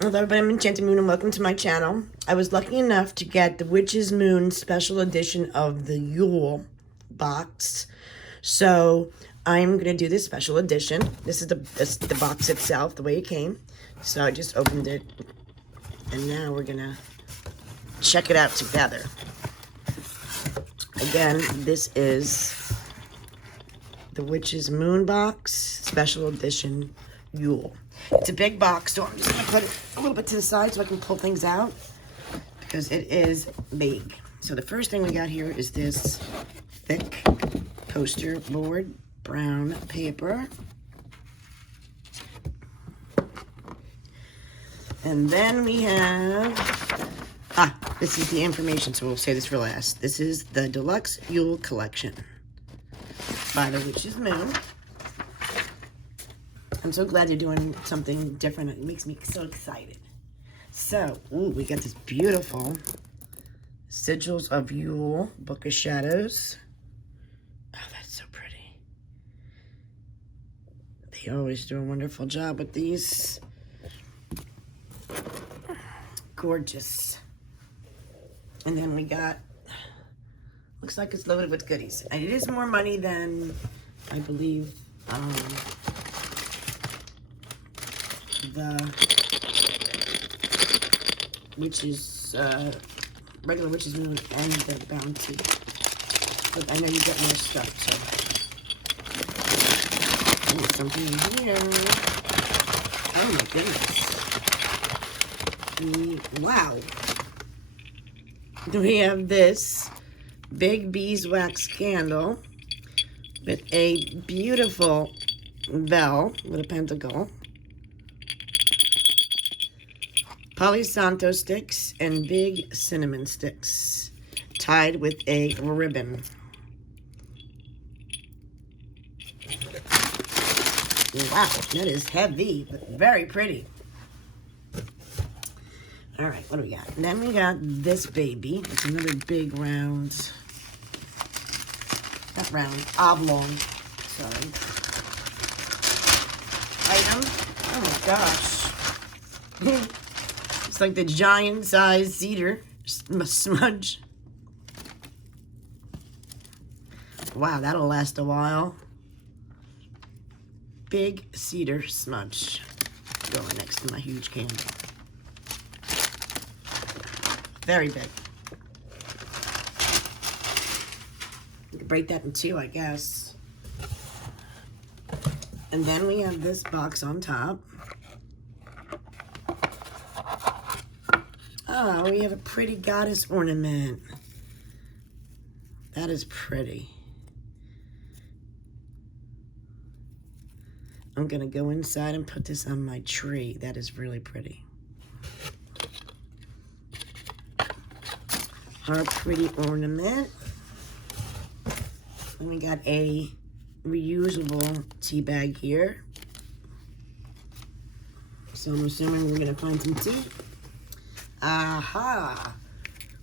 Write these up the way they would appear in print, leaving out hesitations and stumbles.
Hello everybody, I'm Enchanted Moon and welcome to my channel. I was lucky enough to get the Witch's Moon special edition of the Yule box. So I'm going to do this special edition. This is the box itself, the way it came. So I just opened it and now we're going to check it out together. Again, this is the Witch's Moon box, special edition Yule. It's a big box, so I'm just going to put it a little bit to the side so I can pull things out because it is big. So the first thing we got here is this thick poster board, brown paper. And then we have, this is the information, so we'll say this for last. This is the Deluxe Yule Collection by the Witch's Moon. I'm so glad you're doing something different. It makes me so excited. So, we got this beautiful Sigils of Yule, Book of Shadows. Oh, that's so pretty. They always do a wonderful job with these. Gorgeous. And then we got, looks like it's loaded with goodies. And it is more money than, I believe, the Witch's, regular Witch's Moon and the Bounty. But I know you get more stuff, so. Oh, something in here. Oh my goodness. Wow. We have this big beeswax candle with a beautiful bell with a pentacle. Palo Santo sticks and big cinnamon sticks tied with a ribbon. Wow, that is heavy, but very pretty. All right, what do we got? And then we got this baby. It's another big round, not round, oblong, sorry, item. Oh my gosh. It's like the giant-sized cedar smudge. Wow, that'll last a while. Big cedar smudge going next to my huge candle. Very big. You can break that in two, I guess. And then we have this box on top. Oh, we have a pretty goddess ornament. That is pretty. I'm gonna go inside and put this on my tree. That is really pretty. Our pretty ornament. And we got a reusable tea bag here. So I'm assuming we're gonna find some tea. Aha!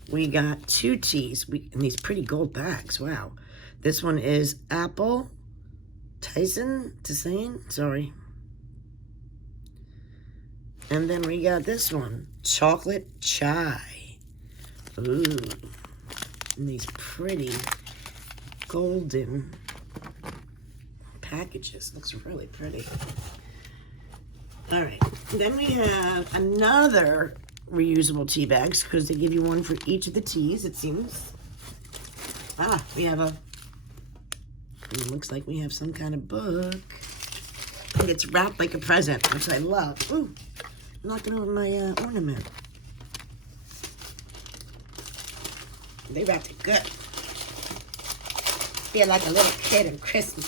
We got two teas in these pretty gold bags. Wow. This one is apple Tyson, sorry. And then we got this one, chocolate chai. Ooh. And these pretty golden packages. Looks really pretty. All right. Then we have another reusable tea bags because they give you one for each of the teas, it seems. We have it looks like we have some kind of book. And it's wrapped like a present, which I love. Ooh, knocking over my ornament. They wrapped it good. Feel like a little kid in Christmas.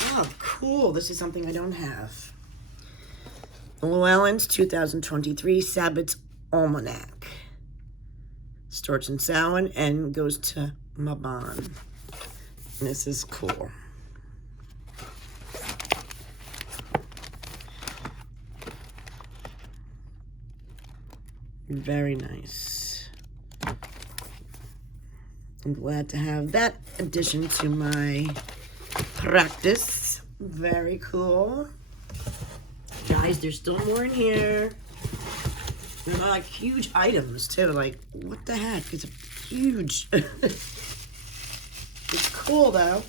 Oh, cool. This is something I don't have. Llewellyn's 2023 Sabbath's Almanac. Starts in Samhain and goes to Mabon. And this is cool. Very nice. I'm glad to have that addition to my practice. Very cool. guys, there's still more in here. They're like huge items too. Like, what the heck? It's a huge. It's cool though.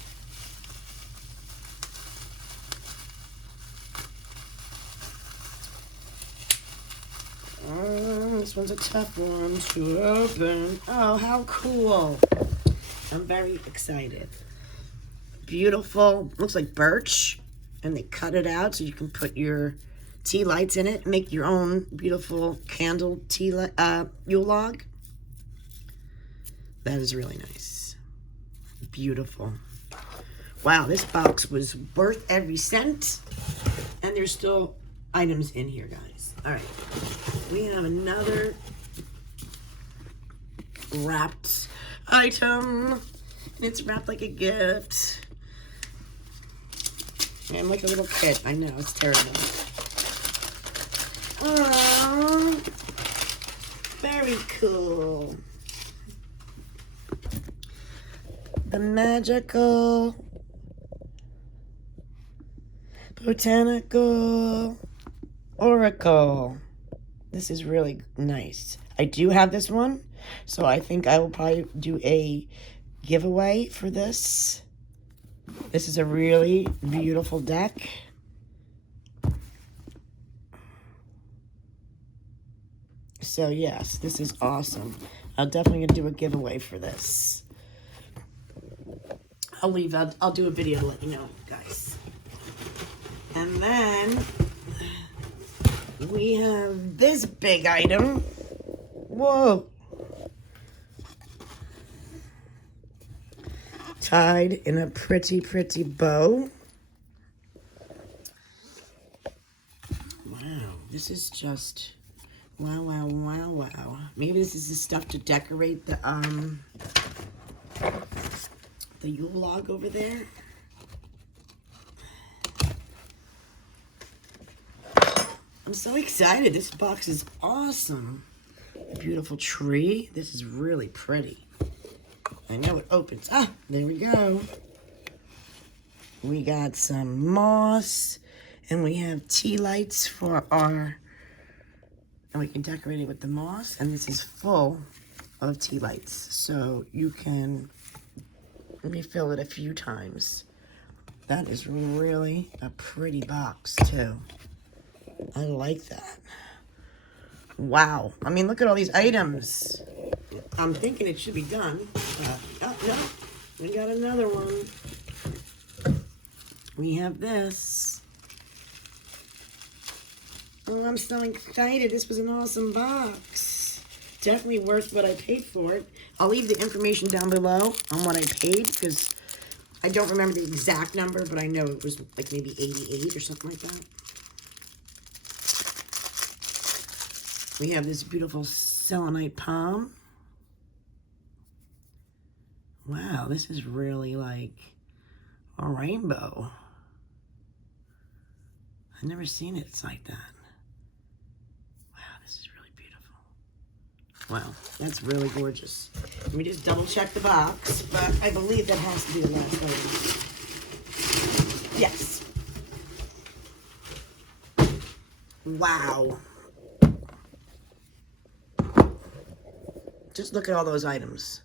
Oh, this one's a tough one to open. Oh, how cool. I'm very excited. Beautiful. Looks like birch. And they cut it out so you can put your tea lights in it. Make your own beautiful candle Yule log. That is really nice. Beautiful. Wow, this box was worth every cent. And there's still items in here, guys. All right. We have another wrapped item. And it's wrapped like a gift. And like a little kid. I know, it's terrible. Oh, very cool. The magical botanical oracle. This is really nice. I do have this one, so I think I will probably do a giveaway for this. This is a really beautiful deck. So yes, this is awesome. I'm definitely gonna do a giveaway for this. I'll do a video to let you know, guys. And then we have this big item. Whoa. Tied in a pretty, pretty bow. Wow, this is just, wow, wow, wow, wow. Maybe this is the stuff to decorate the Yule log over there. I'm so excited. This box is awesome. A beautiful tree. This is really pretty. I know it opens. Ah, there we go. We got some moss. And we have tea lights for our... And we can decorate it with the moss. And this is full of tea lights. So you can refill it a few times. That is really a pretty box, too. I like that. Wow. I mean, look at all these items. I'm thinking it should be done. Oh, no. We got another one. We have this. Oh, I'm so excited. This was an awesome box. Definitely worth what I paid for it. I'll leave the information down below on what I paid because I don't remember the exact number, but I know it was like maybe 88 or something like that. We have this beautiful selenite palm. Wow, this is really like a rainbow. I've never seen it like that. Wow, this is really beautiful. Wow, that's really gorgeous. Let me just double check the box, but I believe that has to be the last item. Yes. Wow. Just look at all those items.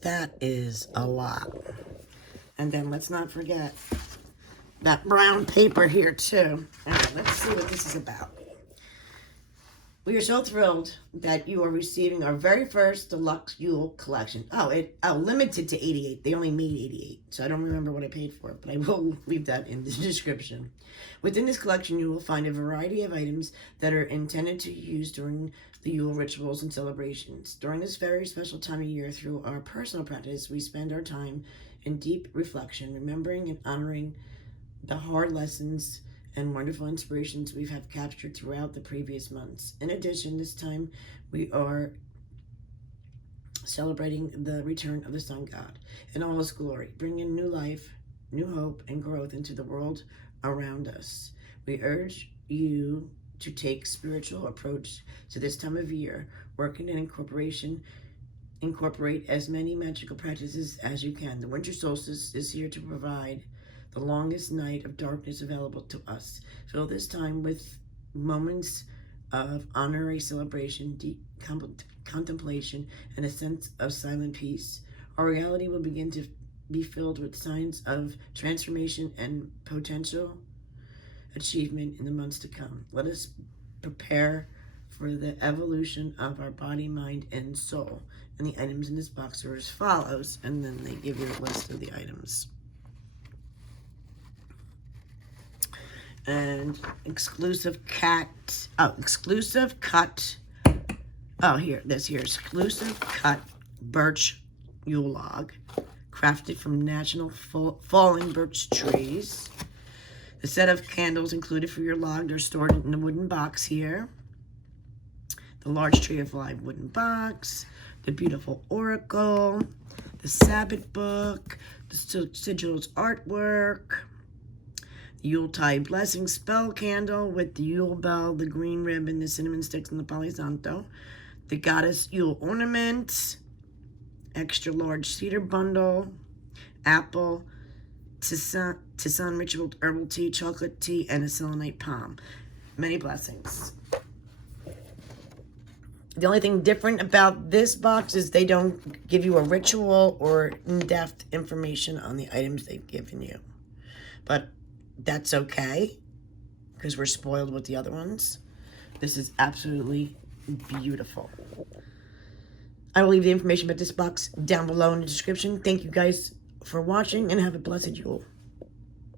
That is a lot. And then let's not forget that brown paper here too. All right, let's see what this is about. We are so thrilled that you are receiving our very first deluxe Yule collection. Oh, limited to 88. They only made 88, so I don't remember what I paid for it, but I will leave that in the description. Within this collection, you will find a variety of items that are intended to use during the Yule rituals and celebrations. During this very special time of year, through our personal practice, we spend our time in deep reflection, remembering and honoring the hard lessons and wonderful inspirations we have captured throughout the previous months. In addition, this time we are celebrating the return of the sun god in all his glory, bringing new life, new hope, and growth into the world around us. We urge you to take spiritual approach to this time of year, working in incorporation incorporate as many magical practices as you can. The winter solstice is here to provide the longest night of darkness available to us. Fill this time with moments of honorary celebration, deep contemplation, and a sense of silent peace. Our reality will begin to be filled with signs of transformation and potential achievement in the months to come. Let us prepare for the evolution of our body, mind, and soul. And the items in this box are as follows, and then they give you a list of the items. And exclusive cut, exclusive cut birch Yule log, crafted from natural falling birch trees. The set of candles included for your log are stored in a wooden box here. The large tree of live wooden box, the beautiful oracle, the Sabbath book, the sigils artwork, the Yuletide blessing spell candle with the Yule bell, the green ribbon, the cinnamon sticks, and the palo santo, the goddess Yule ornament, extra large cedar bundle, apple, tisane ritual herbal tea, chocolate tea, and a selenite palm. Many blessings. The only thing different about this box is they don't give you a ritual or in-depth information on the items they've given you. But that's okay, because we're spoiled with the other ones. This is absolutely beautiful. I will leave the information about this box down below in the description. Thank you guys for watching, and have a blessed Yule.